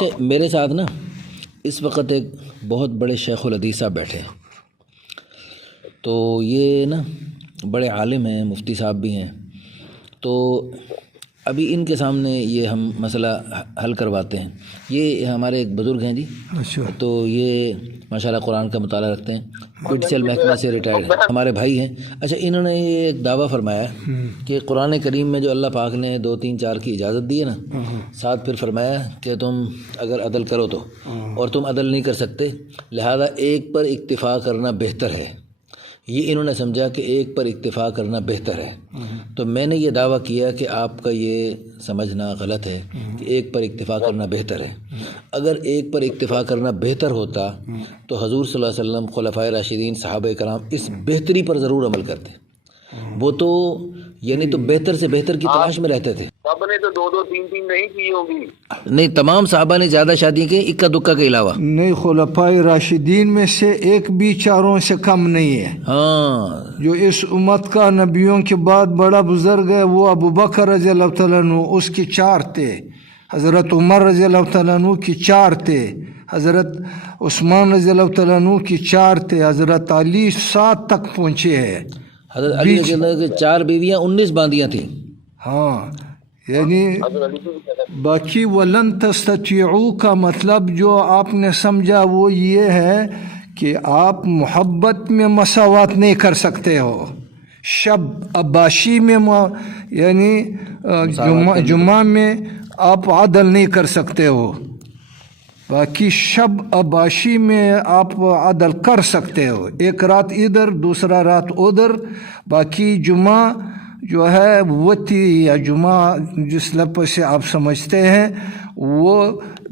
اچھا میرے ساتھ نا اس وقت ایک بہت بڑے شیخ الحدیث صاحب بیٹھے ہیں، تو یہ نا بڑے عالم ہیں، مفتی صاحب بھی ہیں، تو ابھی ان کے سامنے یہ ہم مسئلہ حل کرواتے ہیں۔ یہ ہمارے ایک بزرگ ہیں جی، اچھا تو یہ ماشاءاللہ قرآن کا مطالعہ رکھتے ہیں، پولیٹیکل محکمہ سے ریٹائرڈ ہیں، ہمارے بھائی ہیں۔ اچھا انہوں نے یہ ایک دعویٰ فرمایا کہ قرآن کریم میں جو اللہ پاک نے 2 3 4 کی اجازت دی ہے نا، ساتھ پھر فرمایا کہ تم اگر عدل کرو تو، اور تم عدل نہیں کر سکتے لہذا ایک پر اکتفا کرنا بہتر ہے۔ یہ انہوں نے سمجھا کہ ایک پر اکتفا کرنا بہتر ہے، تو میں نے یہ دعویٰ کیا کہ آپ کا یہ سمجھنا غلط ہے کہ ایک پر اکتفا کرنا بہتر ہے۔ اگر ایک پر اکتفا کرنا بہتر ہوتا تو حضور صلی اللہ علیہ وسلم، خلفائے راشدین، صحابہ کرام اس بہتری پر ضرور عمل کرتے۔ وہ تو یعنی تو بہتر سے بہتر کی تلاش میں رہتے تھے۔ سب نے تو 2 2 3 3 نہیں کی ہوگی، نہیں، تمام صحابہ نے زیادہ شادیاں کی، اکا دکا کے علاوہ۔ نہیں، خلفائے راشدین میں سے ایک بھی 4 سے کم نہیں ہے۔ ہاں، جو اس امت کا نبیوں کے بعد بڑا بزرگ ہے وہ ابو بکر رضی اللہ تعالیٰ عنہ، اس کی 4 تھے۔ حضرت عمر رضی اللہ تعالیٰ عنہ کی 4 تھے، حضرت عثمان رضی اللہ تعالیٰ عنہ کی 4 تھے، حضرت علی 7 تک پہنچے ہیں۔ حضرت علی رضی اللہ عنہ کی 4 بیویاں 19 باندیاں تھیں۔ ہاں، یعنی باقی ولن تستطیعوا کا مطلب جو آپ نے سمجھا وہ یہ ہے کہ آپ محبت میں مساوات نہیں کر سکتے ہو، شب عباشی میں یعنی جمعہ میں آپ عدل نہیں کر سکتے ہو، باقی شب عباشی میں آپ عدل کر سکتے ہو، ایک رات ادھر دوسرا رات ادھر۔ باقی جمعہ جو ہے وتی یا جمعہ جس لفظ سے آپ سمجھتے ہیں وہ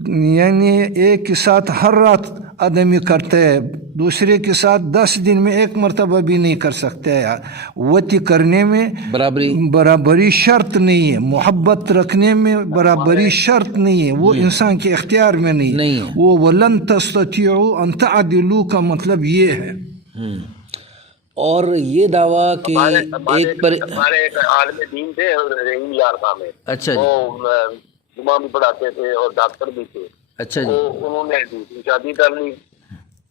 یعنی ایک کے ساتھ ہر رات آدمی کرتے ہیں، دوسرے کے ساتھ 10 دن میں 1 مرتبہ بھی نہیں کر سکتے۔ وتی کرنے میں برابری شرط نہیں ہے، محبت رکھنے میں برابری شرط نہیں ہے، وہ انسان کے اختیار میں نہیں ہے۔ وہ ولن تستطیعوا ان تعدلوا کا مطلب یہ ہے۔ اور یہ دعویٰ کہ ایک پر ہمارے ایک عالم دین تھے رحیم یار صاحب، اچھا جی، وہ جمعہ بھی پڑھاتے تھے اور ڈاکٹر بھی تھے۔ اچھا جی، انہوں نے دوسری شادی کر لی،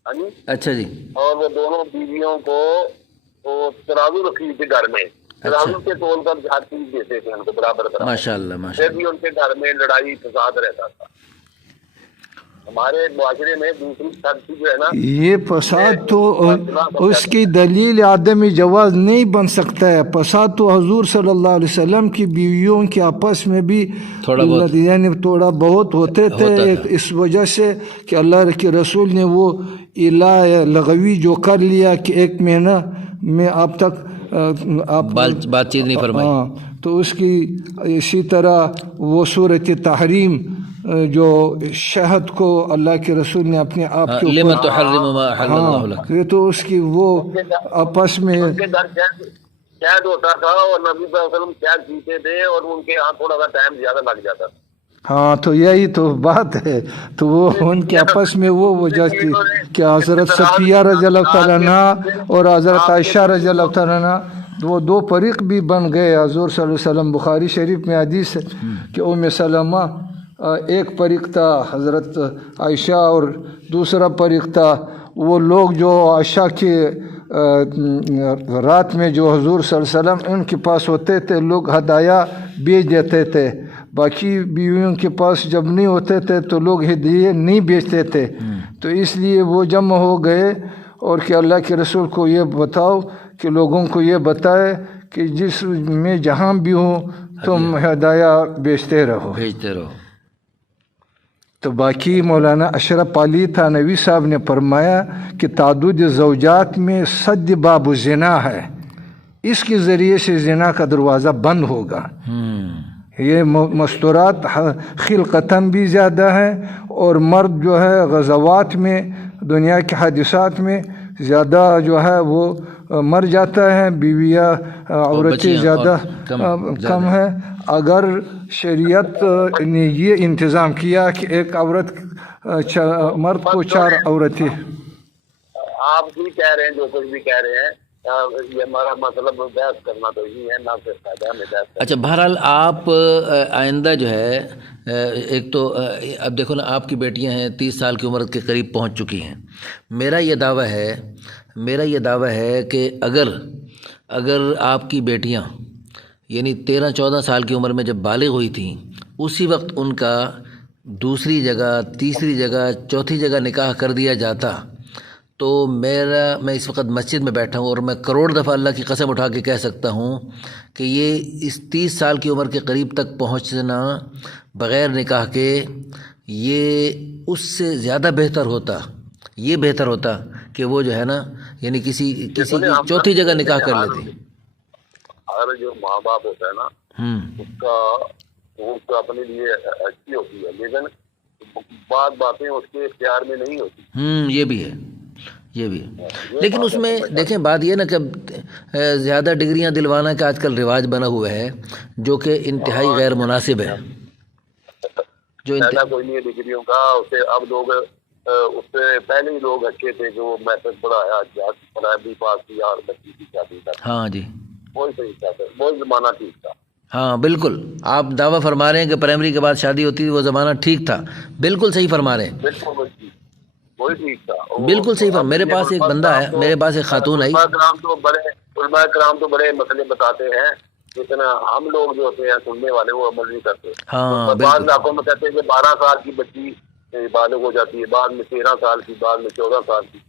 ہاں جی، اچھا جی، اور وہ دونوں بیویوں کو ترازو رکھی تھی گھر میں، ترازو کے تول کر ہر چیز دیتے تھے ان کو برابر برابر، ماشاء اللہ ماشاء پھر اللہ۔ بھی ان کے گھر میں لڑائی فساد رہتا تھا۔ ہمارے معاشرے میں دوسری شادی جو ہے نا، یہ فساد تو اس کی دلیل عدم جواز نہیں بن سکتا ہے۔ فساد تو حضور صلی اللہ علیہ وسلم کی بیویوں کے آپس میں بھی یعنی تھوڑا بہت ہوتے تھے، اس وجہ سے کہ اللہ کے رسول نے وہ الہ لغوی جو کر لیا کہ 1 مہینہ میں آپ تک آپ بات چیت نہیں فرمائی۔ ہاں، تو اس کی اسی طرح وہ صورت تحریم جو شہد کو اللہ کے رسول نے اپنے آپ کے لم تحرم ما احل اللہ لک، یہ تو اس کی وہ آپس میں شہد ہوتا تھا اور نبی صلی اللہ علیہ وسلم شہد پیتے تھے اور ان کے یہاں تھوڑا سا ٹائم زیادہ لگ جاتا تھا۔ ہاں، تو یہی تو بات ہے، تو وہ ان کے آپس میں وہ وجہ تھی کہ حضرت صفیہ رضی اللہ تعالیٰ عنہ اور حضرت عائشہ رضی اللہ تعالیٰ عنہ وہ 2 فریق بھی بن گئے۔ حضور صلی اللہ علیہ وسلم بخاری شریف میں حدیث ہے کہ ام سلمہ ایک فریق تھا، حضرت عائشہ اور دوسرا فریق تھا۔ وہ لوگ جو عائشہ کے رات میں جو حضور صلی اللہ علیہ وسلم ان کے پاس ہوتے تھے، لوگ ہدایہ بیچ دیتے تھے، باقی بیویوں کے پاس جب نہیں ہوتے تھے تو لوگ ہدیے نہیں بیچتے تھے، تو اس لیے وہ جمع ہو گئے اور کہ اللہ کے رسول کو یہ بتاؤ کہ لوگوں کو یہ بتائے کہ جس میں جہاں بھی ہو تم ہدایہ بیچتے رہو۔ تو باقی مولانا اشرف علی تھانوی صاحب نے فرمایا کہ تعدد زوجات میں سد باب زنا ہے، اس کے ذریعے سے زنا کا دروازہ بند ہوگا۔ یہ مستورات خلقتاً بھی زیادہ ہیں، اور مرد جو ہے غزوات میں دنیا کے حادثات میں زیادہ جو ہے وہ مر جاتا ہے، بیویاں عورتیں زیادہ کم ہیں۔ اگر شریعت نے یہ انتظام کیا کہ ایک عورت مرد کو 4 عورتیں، آپ بھی کہہ رہے ہیں جو کچھ بھی کہہ رہے ہیں، یہ ہمارا مطلب بحث کرنا تو یہی ہے، نہ صرف فائدہ ہمیں بحث کرنا۔ اچھا بہرحال آپ آئندہ جو ہے ایک تو اب دیکھو نا، آپ کی بیٹیاں ہیں 30 سال کی عمر کے قریب پہنچ چکی ہیں۔ میرا یہ دعویٰ ہے کہ اگر آپ کی بیٹیاں یعنی 13-14 سال کی عمر میں جب بالغ ہوئی تھیں، اسی وقت ان کا دوسری جگہ، تیسری جگہ، چوتھی جگہ نکاح کر دیا جاتا تو میں اس وقت مسجد میں بیٹھا ہوں اور میں کروڑ دفعہ اللہ کی قسم اٹھا کے کہہ سکتا ہوں کہ یہ اس 30 سال کی عمر کے قریب تک پہنچنا بغیر نکاح کے یہ اس سے زیادہ بہتر ہوتا کہ وہ جو ہے نا یعنی کسی کی چوتھی جگہ نکاح کر لیتے۔ ہر جو ماں باپ ہوتا ہے نا اس کا اپنے لیے اچھی ہوتی ہے، لیکن باتیں اس کے اختیار میں نہیں ہوتی۔ یہ بھی ہے لیکن اس میں دیکھیں بات یہ نا کہ زیادہ ڈگریاں دلوانا کا آج کل رواج بنا ہوا ہے جو کہ انتہائی غیر مناسب ہے۔ جو کوئی نہیں ہے ڈگریوں کا، اسے اب لوگ اس سے پہلے ہی لوگ اچھے تھے جو میتھڈ پڑھایا، پڑھائی پاس کیا اور بچی کی شادی کا۔ ہاں جی، وہی صحیح تھا، وہی زمانہ ٹھیک تھا۔ ہاں بالکل، آپ دعویٰ فرما رہے ہیں کہ پرائمری کے بعد شادی ہوتی تھی، وہ زمانہ ٹھیک تھا، بالکل صحیح فرما رہے ہیں، وہی ٹھیک تھا، بالکل صحیح فرما۔ میرے پاس ایک بندہ ہے، میرے پاس ایک خاتون آئی، علماء کرام تو بڑے مسئلے بتاتے ہیں، لیکن ہم لوگ جو ہوتے ہیں سننے والے وہ عمل نہیں کرتے۔ ہاں بعض علاقوں میں کہتے ہیں کہ 12 سال کی بچی بالغ ہو جاتی ہے، بعد میں 13 سال کی، بعد میں 14 سال کی،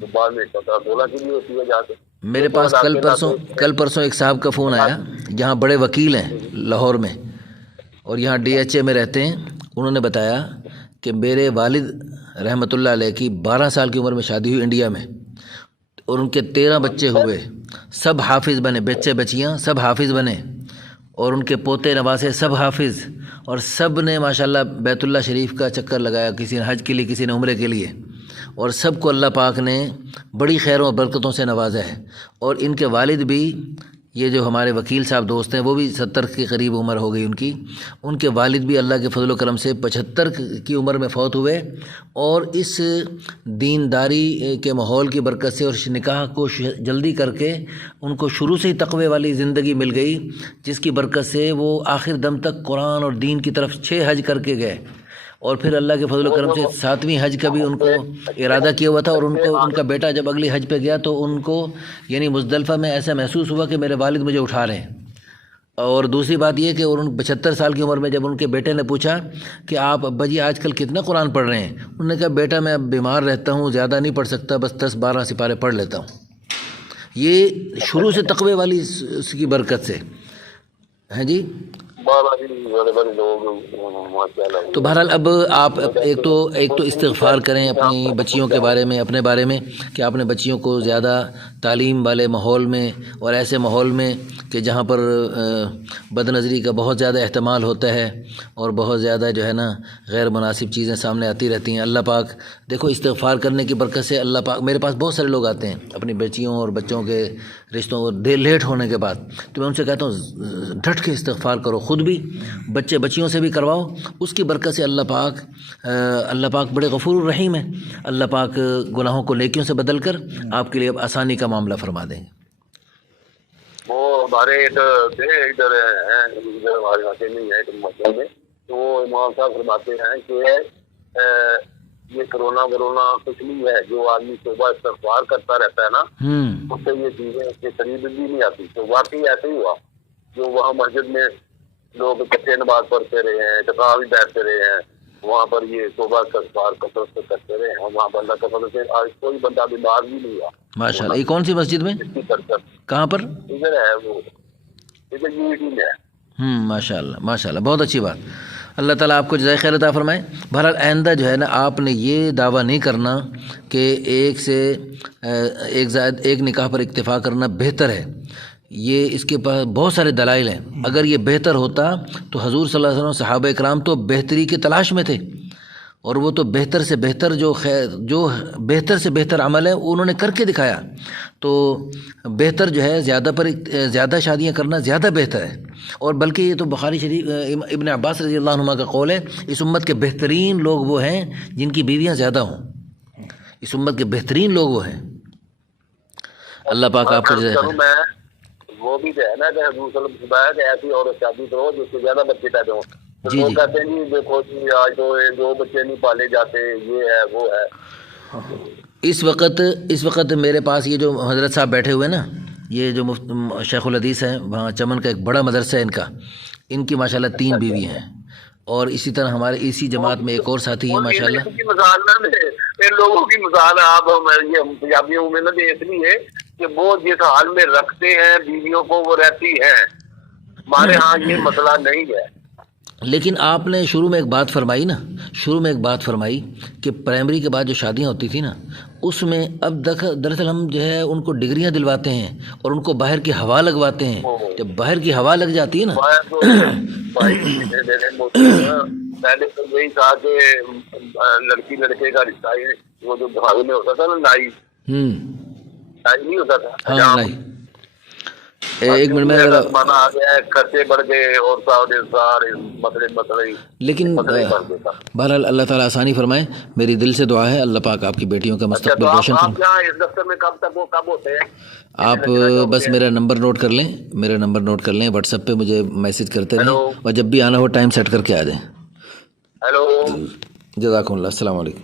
تو بعد میں 15-16 کی بھی ہوتی ہے جا کے۔ میرے پاس کل پرسوں ایک صاحب کا فون آیا، یہاں بڑے وکیل ہیں لاہور میں اور یہاں DHA میں رہتے ہیں۔ انہوں نے بتایا کہ میرے والد رحمۃ اللہ علیہ کی 12 سال کی عمر میں شادی ہوئی انڈیا میں، اور ان کے 13 بچے ہوئے، سب حافظ بنے، بچے بچیاں سب حافظ بنے، اور ان کے پوتے نواسے سب حافظ، اور سب نے ماشاءاللہ بیت اللہ شریف کا چکر لگایا، کسی نے حج کے لیے، کسی نے عمرے کے لیے، اور سب کو اللہ پاک نے بڑی خیروں اور برکتوں سے نوازا ہے۔ اور ان کے والد بھی، یہ جو ہمارے وکیل صاحب دوست ہیں، وہ بھی 70 کے قریب عمر ہو گئی ان کے والد بھی اللہ کے فضل و کرم سے 75 کی عمر میں فوت ہوئے، اور اس دینداری کے ماحول کی برکت سے اور نکاح کو جلدی کر کے ان کو شروع سے ہی تقوی والی زندگی مل گئی، جس کی برکت سے وہ آخر دم تک قرآن اور دین کی طرف 6 حج کر کے گئے، اور پھر اللہ کے فضل و کرم سے 7ویں حج کا بھی ان کو ارادہ کیا ہوا تھا، اور ان کا بیٹا جب اگلی حج پہ گیا تو ان کو یعنی مزدلفہ میں ایسا محسوس ہوا کہ میرے والد مجھے اٹھا رہے ہیں۔ اور دوسری بات یہ کہ ان 75 سال کی عمر میں جب ان کے بیٹے نے پوچھا کہ آپ ابا جی آج کل کتنا قرآن پڑھ رہے ہیں، انہوں نے کہا بیٹا میں اب بیمار رہتا ہوں، زیادہ نہیں پڑھ سکتا، بس 10-12 سپارے پڑھ لیتا ہوں۔ یہ شروع سے تقوی والی اس کی برکت سے ہیں جی۔ تو بہرحال اب آپ ایک تو استغفار کریں اپنی بچیوں کے بارے میں، اپنے بارے میں، کہ آپ نے بچیوں کو زیادہ تعلیم والے ماحول میں اور ایسے ماحول میں کہ جہاں پر بد نظری کا بہت زیادہ احتمال ہوتا ہے اور بہت زیادہ جو ہے نا غیر مناسب چیزیں سامنے آتی رہتی ہیں۔ اللہ پاک دیکھو استغفار کرنے کی برکت سے اللہ پاک، میرے پاس بہت سارے لوگ آتے ہیں اپنی بچیوں اور بچوں کے رشتوں کو لیٹ ہونے کے بعد، تو میں ان سے کہتا ہوں ڈٹ کے استغفار کرو، خود بھی بچے بچیوں سے بھی کرواؤ، اس کی برکت سے اللہ پاک بڑے غفور الرحیم ہے، اللہ پاک گناہوں کو نیکیوں سے بدل کر آپ کے لیے اب آسانی کا معاملہ فرما دیں گے۔ وہ ہمارے ادھر ہمارے علاقے میں ہے مسجد میں، تو وہ امام صاحب فرماتے ہیں کہ یہ کرونا کچھ نہیں ہے، جو آدمی صبح استغفار کرتا رہتا ہے نا اس سے یہ چیزیں اس کے قریب بھی نہیں آتی۔ تو واقعی ایسے ہی ہوا، جو وہاں مسجد میں لوگ اکٹھے نماز پڑھتے رہے ہیں، اتفاق بھی بیٹھتے رہے ہیں، وہاں پر یہ صبح استغفار کثرت سے کرتے رہے ہیں، وہاں پر اللہ کے فضل سے آج کوئی بندہ بیمار بھی نہیں ہوا۔ ماشاء اللہ۔ یہ کون سی مسجد میں؟ کہاں پر؟ ادھر ہے، وہ ادھر یونیٹی میں ہے۔ ماشاء اللہ ماشاء اللہ، بہت اچھی بات۔ اللہ تعالیٰ آپ کو جزائے خیر عطا فرمائے۔ بہرحال آئندہ جو ہے نا آپ نے یہ دعویٰ نہیں کرنا کہ ایک سے ایک نکاح پر اکتفا کرنا بہتر ہے، یہ اس کے پاس بہت سارے دلائل ہیں۔ اگر یہ بہتر ہوتا تو حضور صلی اللہ علیہ وسلم صحابہ کرام تو بہتری کی تلاش میں تھے، اور وہ تو بہتر سے بہتر جو بہتر سے بہتر عمل ہے انہوں نے کر کے دکھایا۔ تو بہتر جو ہے زیادہ شادیاں کرنا زیادہ بہتر ہے، اور بلکہ یہ تو بخاری شریف ابن عباس رضی اللہ عنہما کا قول ہے، اس امت کے بہترین لوگ وہ ہیں جن کی بیویاں زیادہ ہوں، اس امت کے بہترین لوگ وہ ہیں۔ اللہ پاک آپ کو عرض جو کروں میں وہ بھی تو ہے نا کہ حضور صلی اللہ علیہ وسلم نے فرمایا کہ ایسی عورت شادی کرو جس سے زیادہ بچے پیدا ہوں. تو جی لوگ جی کہتے ہیں جی دیکھو جی آج تو دو بچے نہیں پالے جاتے، یہ ہے وہ ہے. اس وقت میرے پاس یہ جو حضرت صاحب بیٹھے ہوئے نا، یہ جو شیخ الحدیث ہیں، وہاں چمن کا ایک بڑا مدرسہ ہے ان کا، ان کی ماشاءاللہ 3 بیوی ہیں، اور اسی طرح ہمارے اسی جماعت میں ایک اور ساتھی ہیں ماشاءاللہ. ان کی مثال نہ دیں، ان لوگوں کی مثال آپ یہ پنجابیوں میں نہ دیں، اس لیے کہ وہ جس حال میں رکھتے ہیں بیویوں کو وہ رہتی ہیں. ہمارے ہاں یہ مسئلہ نہیں ہے. لیکن آپ نے شروع میں ایک بات فرمائی کہ پرائمری کے بعد جو شادیاں ہوتی تھیں نا، اس میں اب دراصل ہم جو ہے ان کو ڈگریاں دلواتے ہیں اور ان کو باہر کی ہوا لگواتے ہیں. جب باہر کی ہوا لگ جاتی ہے نا، پہلے تو یہی کہا کہ لڑکی لڑکے کا رشتہ ہے، وہ جو بھائی میں ہوتا تھا نا نائی نہیں ہوتا تھا. ہاں نہیں. ایک منٹ میں زمانہ آ گیا ہے، خرچے بڑھ گئے اور سارے مسئلے لیکن بہرحال اللہ تعالیٰ آسانی فرمائے. میری دل سے دعا ہے اللہ پاک آپ کی بیٹیوں کا مستقبل روشن آپ فرمائے. یہاں اس دفتر میں کب ہوتے ہیں؟ آپ بس میرا نمبر نوٹ کر لیں، واٹس ایپ پہ مجھے میسج کرتے رہیں، اور جب بھی آنا ہو ٹائم سیٹ کر کے آ جائیں. ہیلو. جزاکم اللہ. السلام علیکم.